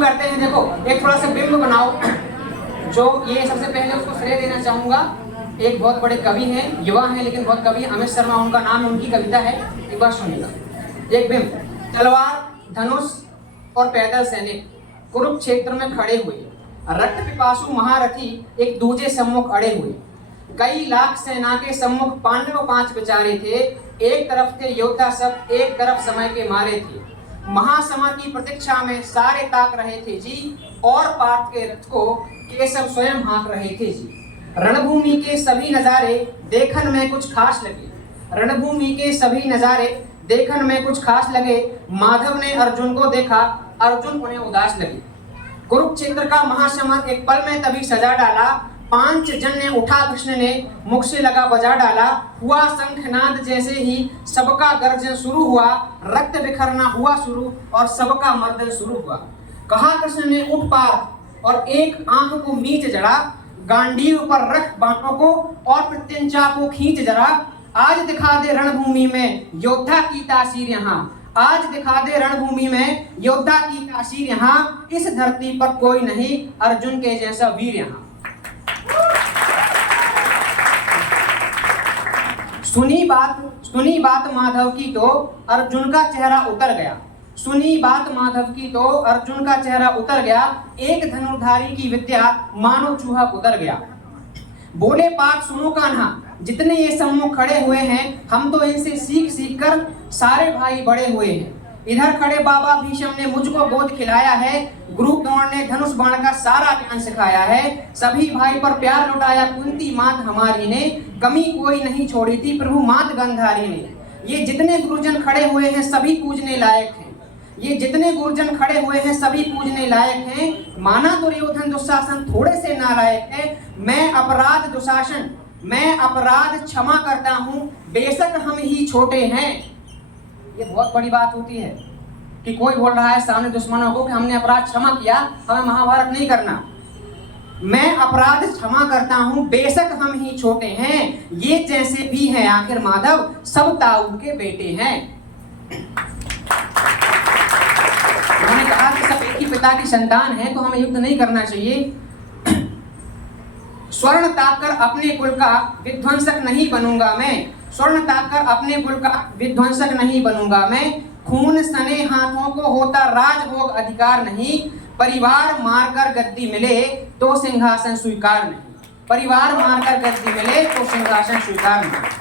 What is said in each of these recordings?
करते हैं। देखो एक थोड़ा सा बिंब बनाओ। जो ये सबसे पहले उसको श्रेय देना चाहूंगा, एक बहुत बड़े कवि हैं, युवा हैं लेकिन बहुत कवि, अमित शर्मा उनका नाम है, उनकी कविता है, एक बार सुनिएगा। एक बिंब, तलवार, धनुष और पैदल सैनिक कुरुक्षेत्र में खड़े हुए, रक्त पिपासु महारथी एक दूजे सम्मुख अड़े हुए, कई लाख सेना के सम्मुख पांडव 5 बेचारे थे, एक तरफ थे योद्धा सब, एक तरफ समय के मारे थे, महासमर की प्रतीक्षा में सारे ताक रहे थे जी, और पार्थ के रथ को केशव स्वयं हाँक रहे थे जी। रणभूमि के सभी नजारे देखन में कुछ खास लगे, रणभूमि के सभी नजारे देखन में कुछ खास लगे, माधव ने अर्जुन को देखा, अर्जुन उन्हें उदास लगे। कुरुक्षेत्र का महासमर एक पल में तभी सजा डाला, 5 जन उठा कृष्ण ने मुख से लगा बजा डाला, हुआ शंखनाद जैसे ही सबका गर्जन शुरू हुआ, रक्त बिखरना हुआ शुरू और सबका मर्दन शुरू हुआ। कहा कृष्ण ने उठ पार और एक आंख को मीच जड़ा, गांडीव पर रख बाणों को और प्रत्यंचा को खींच जरा, आज दिखा दे रणभूमि में योद्धा की तासीर यहाँ, आज दिखा दे रणभूमि में योद्धा की तासीर यहाँ, इस धरती पर कोई नहीं अर्जुन के जैसा वीर यहाँ। सुनी बात माधव की तो अर्जुन का चेहरा उतर गया, सुनी बात माधव की तो अर्जुन का चेहरा उतर गया, एक धनुर्धारी की विद्या मानो चूहा उतर गया। बोले पार्थ सुनो कान्हा, जितने ये सम्मुख खड़े हुए हैं हम तो इनसे सीख सीख कर सारे भाई बड़े हुए हैं। इधर खड़े बाबा भीष्म ने मुझको गोद खिलाया है, गुरु द्रोण ने धनुष बाण का सारा ज्ञान सिखाया है, सभी भाई पर प्यार लुटाया कुंती मात हमारी ने, कमी कोई नहीं छोड़ी थी प्रभु मात गंधारी ने। ये जितने गुरुजन खड़े हुए हैं सभी पूजने लायक हैं, ये जितने गुरुजन खड़े हुए हैं सभी पूजने लायक हैं। माना दुर्योधन दुशासन थोड़े से नालायक है, मैं अपराध दुशासन मैं अपराध क्षमा करता हूँ, बेशक हम ही छोटे हैं। ये बहुत बड़ी बात होती है कि कोई बोल रहा है सामने दुश्मनों को कि हमने अपराध क्षमा किया, हमें महाभारत नहीं करना। मैं अपराध क्षमा करता हूँ, बेशक हम ही छोटे हैं, ये जैसे भी हैं आखिर माधव सब ताऊ के बेटे हैं। उन्होंने कहा कि सब एक ही पिता की संतान है तो हमें युद्ध नहीं करना चाहिए। स्वर्ण ताककर अपने कुल का विध्वंसक नहीं बनूंगा मैं, स्वर्ण ताककर अपने कुल का विध्वंसक नहीं बनूंगा मैं, खून सने हाथों को होता राजभोग अधिकार नहीं, परिवार मारकर गद्दी मिले तो सिंहासन स्वीकार नहीं, परिवार मारकर गद्दी मिले तो सिंहासन स्वीकार नहीं।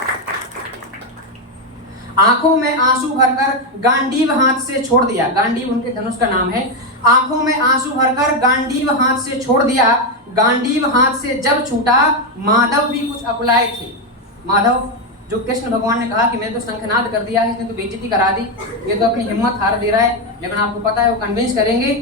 आंखों में आंसू भरकर गांडीव हाथ से छोड़ दिया, गांडीव उनके धनुष का नाम है, आंखों में आंसू भरकर गांडीव हाथ से छोड़ दिया, गांडीव हाथ से जब छूटा माधव भी कुछ अकुलाए थे। माधव जो कृष्ण भगवान ने कहा कि मैंने तो शंखनाद कर दिया है, इसने तो बेइज्जती करा दी, ये तो अपनी हिम्मत हार दे रहा है, लेकिन आपको पता है वो कन्विंस करेंगे।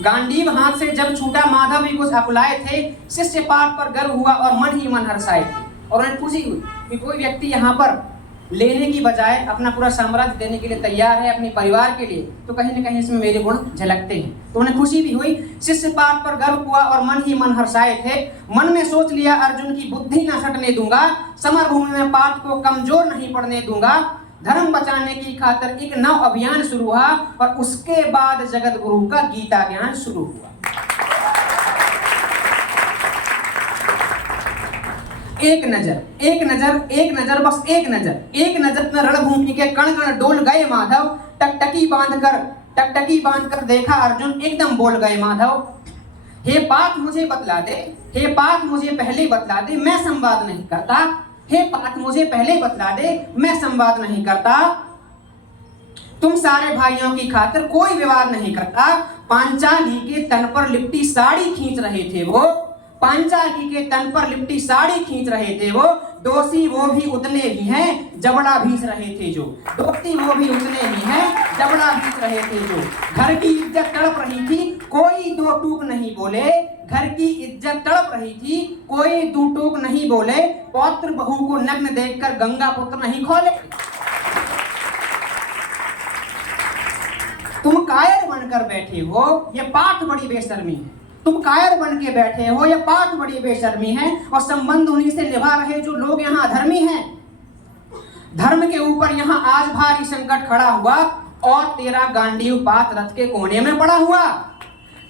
गांडीव हाथ से जब छूटा माधव भी कुछ अकुलाए थे, शिष्य पाठ पर गर्व हुआ और मन ही मन हर्षाए थे। और उन्हें खुशी हुई कि कोई व्यक्ति यहाँ पर लेने की बजाय अपना पूरा साम्राज्य देने के लिए तैयार है अपने परिवार के लिए, तो कहीं न कहीं इसमें मेरे गुण झलकते हैं। तो उन्हें खुशी भी हुई, शिष्य पाठ पर गर्व हुआ और मन ही मन हर्षाए थे। मन में सोच लिया अर्जुन की बुद्धि न सटने दूंगा, समर भूमि में पाठ को कमजोर नहीं पड़ने दूंगा। धर्म बचाने की खातिर एक नव अभियान शुरू हुआ और उसके बाद जगत गुरु का गीता ज्ञान शुरू हुआ। एक नजर बस एक नजर में रणभूमि के कण कण डोल गए माधव, टकटकी बांधकर देखा अर्जुन एकदम बोल गए माधव। हे पार्थ मुझे बतला दे, हे पार्थ मुझे पहले बतला दे, मैं संवाद नहीं करता, हे पार्थ मुझे पहले बतला दे, मैं संवाद नहीं करता। तुम सारे भाइयों की खातिर कोई विवाद नहीं करता। पांचाली के तन पर लिपटी साड़ी खींच रहे थे वो, पांचाली के तन पर लिपटी साड़ी खींच रहे थे वो, दोषी वो भी उतने ही हैं जबड़ा भींच रहे थे जो, दोषी वो भी उतने ही हैं जबड़ा भींच रहे थे जो। घर की इज्जत तड़प रही थी कोई दो टूक नहीं बोले, घर की इज्जत तड़प रही थी कोई दो टूक नहीं बोले, पौत्र बहू को नग्न देखकर गंगा पुत्र नहीं खोले। तुम कायर बनकर बैठे हो, ये पाठ बड़ी बेशर्मी है, तुम कायर बन के बैठे हो, यह पाठ बड़ी बेशर्मी है, और संबंध उन्हीं से निभा रहे जो लोग यहाँ अधर्मी हैं। धर्म के ऊपर यहाँ आज भारी संकट खड़ा हुआ और तेरा गांडीव पात रथ के कोने में पड़ा हुआ।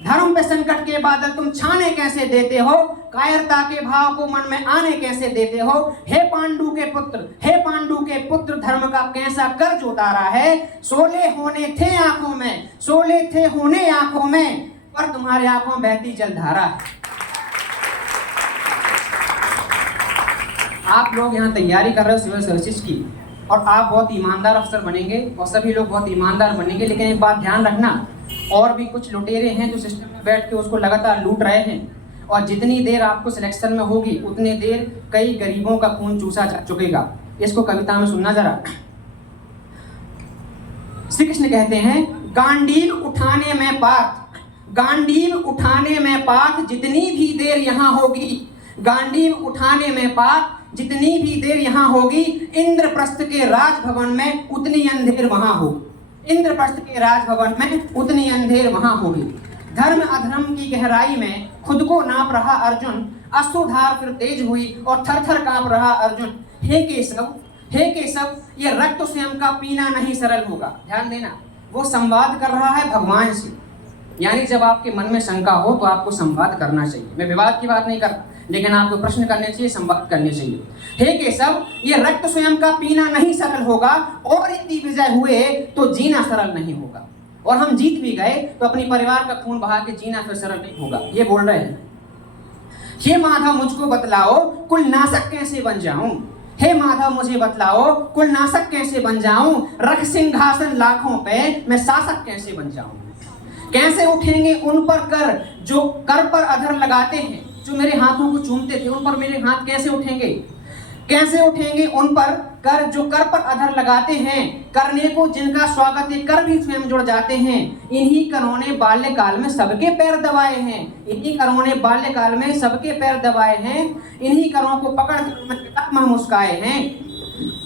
धर्म पे संकट के बादल तुम छाने कैसे देते हो, कायरता के भाव को मन में आने कैसे देते हो। हे पांडु के पुत्र धर्म का कैसा कर्ज उतारा है। सोले होने थे आंखों में, सोले थे होने आंखों में, पर तुम्हारे आंखों में बहती जलधारा है। आप लोग यहाँ तैयारी कर रहे हो सिविल सर्विसेज की, और आप बहुत ईमानदार अफसर बनेंगे और सभी लोग बहुत ईमानदार बनेंगे, लेकिन एक बात ध्यान रखना, और भी कुछ लुटेरे हैं जो सिस्टम में बैठ के उसको लगातार लूट रहे हैं, और जितनी देर आपको सिलेक्शन में होगी उतनी देर कई गरीबों का खून चूसा जा चुकेगा। इसको कविता में सुनना जरा। श्री कृष्ण कहते हैं, गांडीव उठाने में पार्थ, गांडीव उठाने में पार्थ जितनी भी देर यहाँ होगी, गांडीव उठाने में पार्थ जितनी भी देर यहाँ होगी, इंद्रप्रस्थ के राजभवन में उतनी अंधेर वहां होगी, इंद्रप्रस्थ के राजभवन में उतनी अंधेर वहां होगी। धर्म अधर्म की गहराई में खुद को नाप रहा अर्जुन, अश्रुधार फिर तेज हुई और थर थर कांप रहा अर्जुन। हे केशव, ये रक्त स्वयं का पीना नहीं सरल होगा। ध्यान देना, वो संवाद कर रहा है भगवान से, यानी जब आपके मन में शंका हो तो आपको संवाद करना चाहिए। मैं विवाद की बात नहीं करता, लेकिन आपको प्रश्न करने चाहिए, संवाद करने चाहिए। हे केशव, ये रक्त स्वयं का पीना नहीं सरल होगा, और यदि विजय हुए तो जीना सरल नहीं होगा, और हम जीत भी गए तो अपनी परिवार का खून बहा के जीना फिर सरल नहीं होगा। ये बोल रहे हैं। हे माधव मुझको बतलाओ, कुल नाशक कैसे बन जाऊं। हे माधव मुझे बतलाओ, कुल नाशक कैसे बन जाऊं। रख सिंहासन लाखों पे, मैं शासक कैसे बन जाऊं। कैसे उठेंगे उन पर कर जो कर पर अधर लगाते हैं, जो मेरे हाथों को चूमते थे उन पर मेरे हाथ कैसे उठेंगे। कैसे उठेंगे उन पर कर जो कर पर अधर लगाते हैं, करने को जिनका स्वागत है कर भी स्वयं जुड़ जाते हैं। इन्हीं करों ने बाल्यकाल में सबके पैर दबाए हैं, इन्हीं करों ने बाल्यकाल में सबके पैर दबाए हैं। इन्हीं करों को पकड़ कर मुस्काए हैं।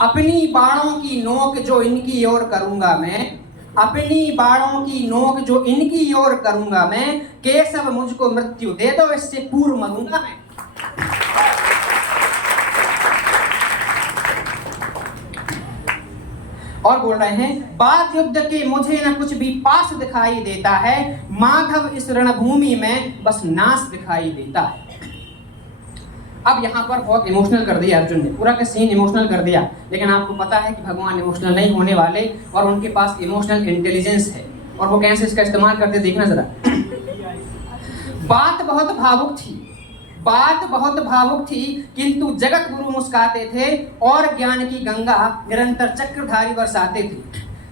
अपनी बाणों की नोक जो इनकी ओर करूंगा मैं, अपनी बाणों की नोक जो इनकी ओर करूंगा मैं। केशव मुझको मृत्यु दे दो, इससे पूर्व मरूंगा मैं। और बोल रहे हैं, बाद युद्ध के मुझे न कुछ भी पास दिखाई देता है, माधव इस रणभूमि में बस नाश दिखाई देता है। अब यहाँ पर बहुत इमोशनल कर दिया अर्जुन ने, पूरा का सीन इमोशनल कर दिया, लेकिन आपको पता है कि भगवान इमोशनल नहीं होने वाले, और उनके पास इमोशनल इंटेलिजेंस है, और वो कैसे इसका इस्तेमाल करते देखना जरा। बात बहुत भावुक थी, किंतु जगत गुरु मुस्काते थे, और ज्ञान की गंगा निरंतर चक्रधारी बरसाते थे।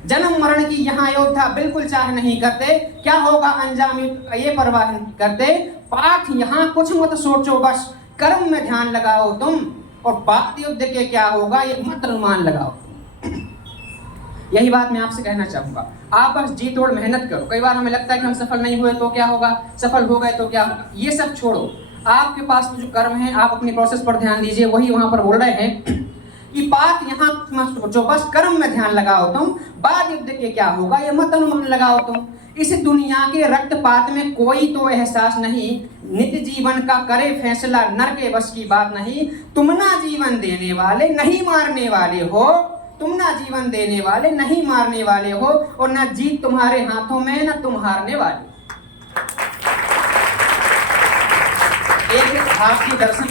जन्म मरण की यहाँ योद्धा बिल्कुल चाह नहीं करते, क्या होगा अंजाम ये परवाह नहीं करते। पाठ यहाँ कुछ मत सोचो, बस कर्म में ध्यान लगाओ तुम, और बात युद्ध के क्या होगा ये मत अनुमान लगाओ। यही बात मैं आपसे कहना चाहूंगा, आप बस जी तोड़ मेहनत करो। कई बार हमें लगता है कि हम सफल नहीं हुए तो क्या होगा, सफल हो गए तो क्या होगा, ये सब छोड़ो। आपके पास जो कर्म है आप अपनी प्रोसेस पर ध्यान दीजिए। वही वहां पर बोल रहे हैं कि बात यहाँ मत सोचो, बस कर्म में ध्यान लगाओ तुम, बाद युद्ध के क्या होगा ये मत अनुमान लगाओ तुम। इस दुनिया के रक्तपात में कोई तो एहसास नहीं, नित्य जीवन का करे फैसला नर के बस की बात नहीं। तुम ना जीवन देने वाले नहीं मारने वाले हो, तुम ना जीवन देने वाले नहीं मारने वाले हो, और ना जीत तुम्हारे हाथों में ना तुम हारने वाले। एक भारतीय दर्शन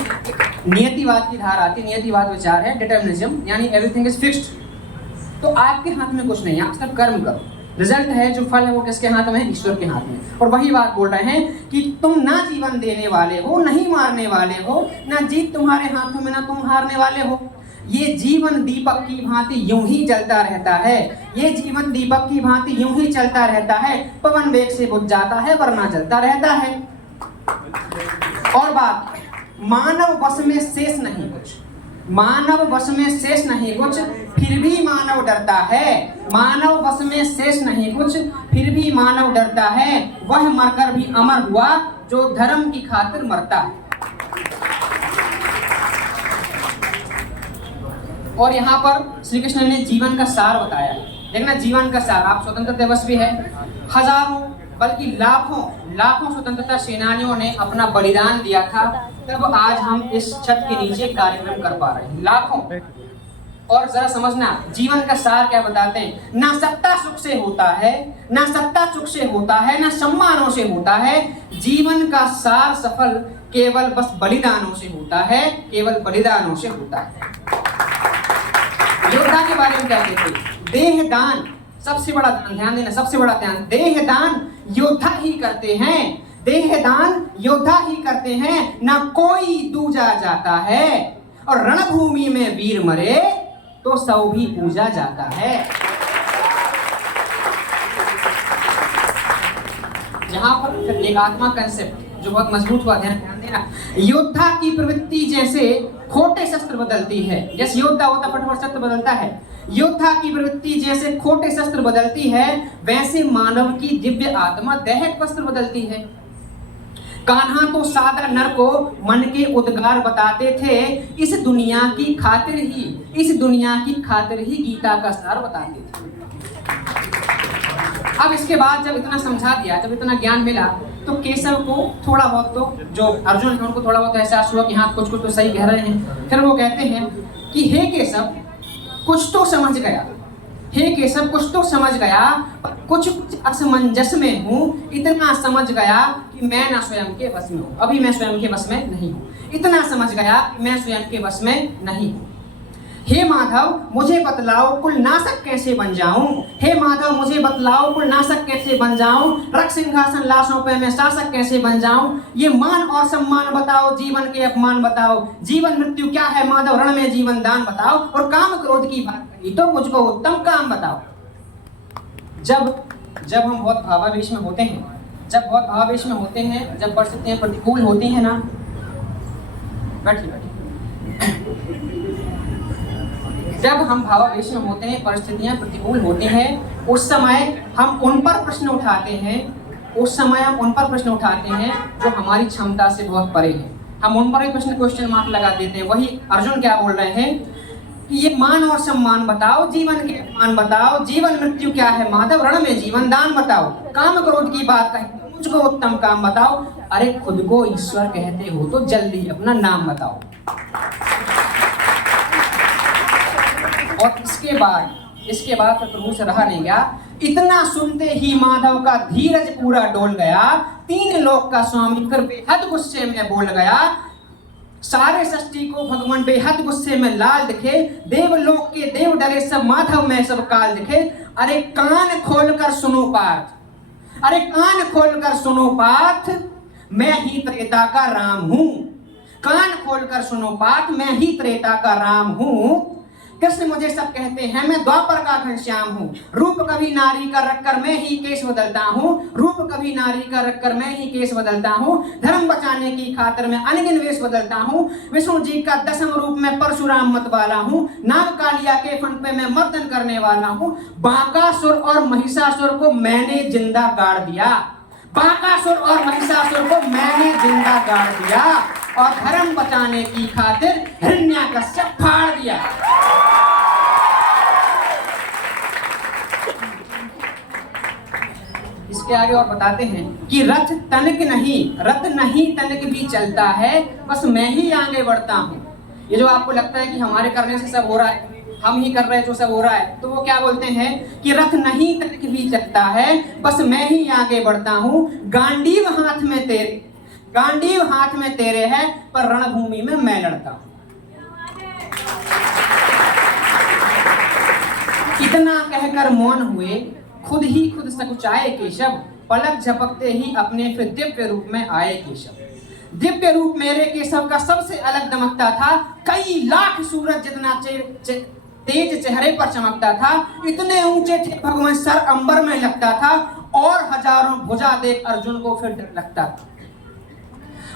नियतिवाद की धारा आती, नियतिवाद विचार है, डिटर्मिनिज्म, यानी एवरीथिंग इज फिक्स्ड। तो आपके हाथ में कुछ नहीं, आप सब कर्म करो, रिजल्ट है जो फल है वो किसके हाथ में है, ईश्वर के हाथ में। और वही बात बोल रहे हैं कि तुम ना जीवन देने वाले हो नहीं मारने वाले हो, ना जीत तुम्हारे हाथों में ना तुम हारने वाले हो। ये जीवन दीपक की भांति यूं ही जलता रहता है, ये जीवन दीपक की भांति यूं ही चलता रहता है, पवन वेग से बुझ जाता है वरना जलता रहता है। और बात, मानव वश में शेष नहीं कुछ, मानव वश में शेष नहीं कुछ, फिर भी मानव डरता है। मानव वश में शेष नहीं कुछ, फिर भी मानव डरता है। वह मरकर भी अमर हुआ जो धर्म की खातिर मरता है। और यहाँ पर श्री कृष्ण ने जीवन का सार बताया। देखना जीवन का सार, आप स्वतंत्र दिवस भी है, हजारों बल्कि लाखों स्वतंत्रता सेनानियों ने अपना बलिदान दिया था, तब आज हम इस छत के नीचे कार्यक्रम कर पा रहे हैं। लाखों, और जरा समझना जीवन का सार क्या बताते हैं। ना सत्ता सुख से होता है, ना सत्ता सुख से होता है, ना सम्मानों से होता है। जीवन का सार सफल केवल बस बलिदानों से होता है, केवल बलिदानों से होता है। योद्धा के बारे में क्या कहते हैं? देह दान सबसे बड़ा दान, ध्यान देना, सबसे बड़ा दान देह दान योद्धा ही करते हैं। देह दान योद्धा ही करते हैं, ना कोई दूजा जाता है। और रणभूमि में वीर मरे तो सौ भी पूजा जाता है। जहां पर एकात्मा कंसेप्ट जो बहुत मजबूत हुआ, ध्यान देना। योद्धा की प्रवृत्ति जैसे खोटे शस्त्र बदलती है, जैसे योद्धा होता फटाफट शस्त्र बदलता है, योद्धा की प्रवृत्ति जैसे खोटे शस्त्र बदलती है, वैसे मानव की दिव्य आत्मा दैहिक वस्त्र बदलती है। कान्हा तो सादा नर को मन के उद्गार बताते थे, इस दुनिया की खातिर ही गीता का सार बताते थे। अब इसके बाद जब इतना समझा दिया, जब इतना ज्ञान मिला, तो केशव को थोड़ा बहुत, तो जो अर्जुन है उनको थोड़ा बहुत एहसास हुआ कि हाँ कुछ तो सही कह रहे हैं। फिर वो कहते हैं कि हे केशव कुछ तो समझ गया, हे केशव कुछ तो समझ गया, कुछ असमंजस में हूँ। इतना समझ गया कि मैं ना स्वयं के वश में हूँ, अभी मैं स्वयं के वश में नहीं हूँ। इतना समझ गया कि मैं स्वयं के वश में नहीं हूँ। हे माधव मुझे बतलाओ कुल नाशक कैसे बन जाऊं, हे माधव मुझे बतलाओ कुल नाशक कैसे बन जाऊं, रख सिंहासन लाशों पे मैं शासक कैसे बन जाऊं। ये मान और सम्मान बताओ, जीवन के अपमान बताओ, जीवन मृत्यु क्या है माधव, रण में जीवन दान बताओ। और काम क्रोध की बात कही तो मुझको उत्तम काम बताओ। जब हम बहुत भावावेश में होते हैं, जब परिस्थितियां प्रतिकूल होती हैं ना, बैठिए जब हम भावावेश में होते हैं, परिस्थितियां प्रतिकूल होती हैं, उस समय हम उन पर प्रश्न उठाते हैं जो हमारी क्षमता से बहुत परे हैं। हम उन पर ही क्वेश्चन मार्क लगा देते हैं। वही अर्जुन क्या बोल रहे हैं कि ये मान और सम्मान बताओ, जीवन के अपमान बताओ, जीवन मृत्यु क्या है माधव, रण में जीवन दान बताओ, काम क्रोध की बात कही मुझको उत्तम काम बताओ। अरे खुद को ईश्वर कहते हो तो जल्दी अपना नाम बताओ। और इसके बाद तो प्रभु से रहा नहीं गया। इतना सुनते ही माधव का धीरज पूरा डोल गया, 3 लोक का स्वामी फिर बेहद गुस्से में बोल गया। सारे सृष्टि को भगवान बेहद गुस्से में लाल दिखे, देवलोक के देव डरे सब माधव में सब काल दिखे। अरे कान खोलकर सुनो पाठ, अरे कान खोलकर सुनो पाठ, मैं ही त्रेता का राम हूं। कान खोलकर सुनो पाठ, मैं ही त्रेता का राम हूं। कृष्ण मुझे सब कहते हैं, मैं द्वापर का घनश्याम हूँ। रूप कभी नारी का रखकर मैं ही केश बदलता हूँ, रूप कभी नारी का रखकर मैं ही केश बदलता हूँ। धर्म बचाने की खातिर मैं अनगिन वेश बदलता हूँ। विष्णु जी का 10वें रूप में परशुराम मत वाला हूँ। नाग कालिया के फन पे मैं मर्दन करने वाला हूँ। बाकासुर और महिषासुर को मैंने जिंदा गाड़ दिया, बाकासुर और महिषासुर को मैंने जिंदा गाड़ दिया। और धर्म बचाने की खातिर हिरण्याकश्यप फाड़ दिया। इसके आगे और बताते हैं कि रथ नहीं तनक भी चलता है, बस मैं ही आगे बढ़ता हूँ। ये जो आपको लगता है कि हमारे करने से सब हो रहा है, हम ही कर रहे हैं जो सब हो रहा है, तो वो क्या बोलते हैं कि रथ नहीं तनक भी चलता है, बस मैं ही आगे बढ़ता हूँ। गांडीव हाथ में तेरे है, पर रणभूमि में मैं लड़ता हूँ। इतना कहकर मौन हुए, खुद ही खुद सकुचाए केशव, पलक झपकते ही अपने फिर दिव्य रूप में आए केशव। दिव्य रूप मेरे केशव का सबसे अलग दमकता था, कई लाख सूरज जितना तेज चेहरे पर चमकता था। इतने ऊंचे थे भगवान, सर अंबर में लगता था, और हजारों भुजा देख अर्जुन को फिर डर लगता था।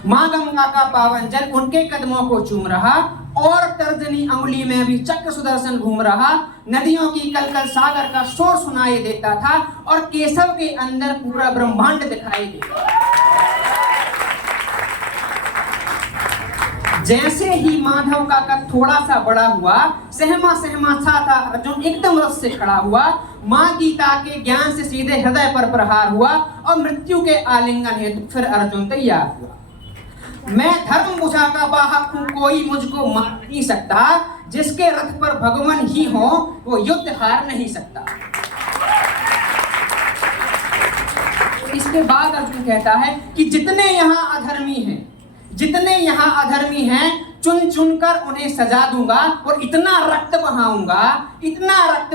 माँ गंगा का पावन जल उनके कदमों को चूम रहा, और तर्जनी अंगुली में भी चक्र सुदर्शन घूम रहा। नदियों की कलकल सागर का शोर सुनाई देता था, और केशव के अंदर पूरा ब्रह्मांड दिखाई देता। जैसे ही माधव का कद थोड़ा सा बड़ा हुआ, सहमा सा था अर्जुन एकदम रस से खड़ा हुआ। माँ गीता के ज्ञान से सीधे हृदय पर प्रहार हुआ, और मृत्यु के आलिंगन हेतु फिर अर्जुन तैयार हुआ। मैं धर्म बुझा का वाहक हूँ, कोई मुझको मार नहीं सकता। जिसके रथ पर भगवान ही हो वो युद्ध हार नहीं सकता। इसके बाद अर्जुन कहता है कि जितने यहाँ अधर्मी हैं चुन चुन कर उन्हें सजा दूंगा और इतना रक्त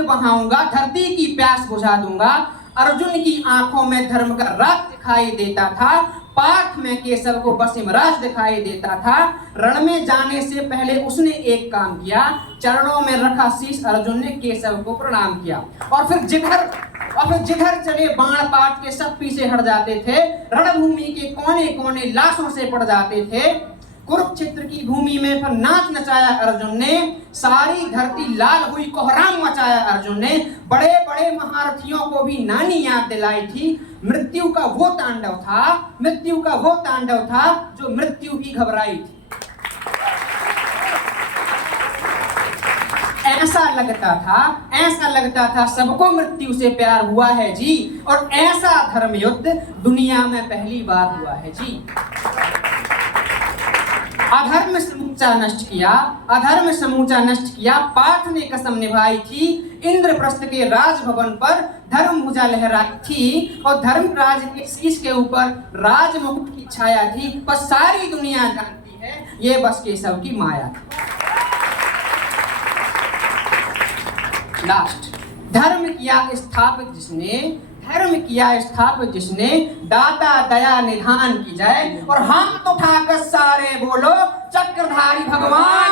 बहाऊंगा धरती की प्यास बुझा दूंगा। अर्जुन की आंखों में धर्म का राग दिखाई देता था, पार्थ में केशव को बसिमराज दिखाई देता था। रण में जाने से पहले उसने एक काम किया, चरणों में रखा शीश अर्जुन ने केशव को प्रणाम किया। और फिर जिधर चले बाण पाट के सब पीछे हट जाते थे, रणभूमि के कोने कोने लाशों से पड़ जाते थे। कुरुक्षेत्र की भूमि में फिर नाच नचाया अर्जुन ने, सारी धरती लाल हुई, कोहराम मचाया अर्जुन ने। बड़े बड़े महारथियों को भी नानी याद दिलाई थी। मृत्यु का वो तांडव था जो मृत्यु की घबराई थी। ऐसा लगता था सबको मृत्यु से प्यार हुआ है जी, और ऐसा धर्म युद्ध दुनिया में पहली बार हुआ है जी। अधर्म समूचा नष्ट किया, पार्थ ने कसम निभाई थी। इंद्रप्रस्थ के राजभवन पर धर्म भुजा लहराई थी और धर्मराज के शीश के ऊपर राजमुकुट की छाया थी। पर सारी दुनिया जानती है ये बस केशव की माया थी। लास्ट, धर्म किया स्थापित जिसने दाता दया निधान की जय। और हाथ उठाकर सारे बोलो चक्रधारी भगवान